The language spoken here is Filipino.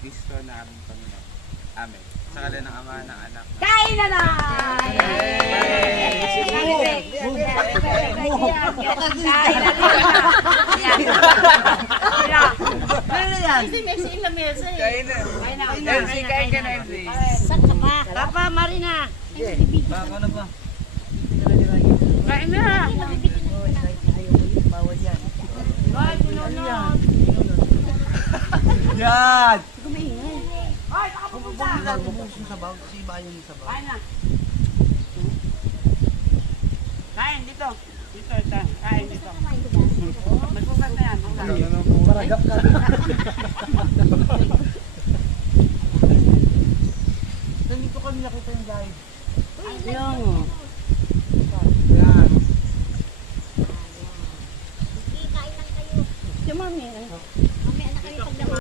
Kristo na aming Panginoon. Amen. Sa ngalan ng Ama, ng Anak. Kain na na! Kain na. MC, kain ka na, MC. Papa, Marina. Baka na ba? Kain na! Bawal yan. Ay, pinunod! Yan! Ay, nakapupunta! Bubus yung sabaw. Kasi iba yung sabaw. Kain na! Kain dito! Dito, ito. Kain dito. Magpupat na yan. Paragap ka.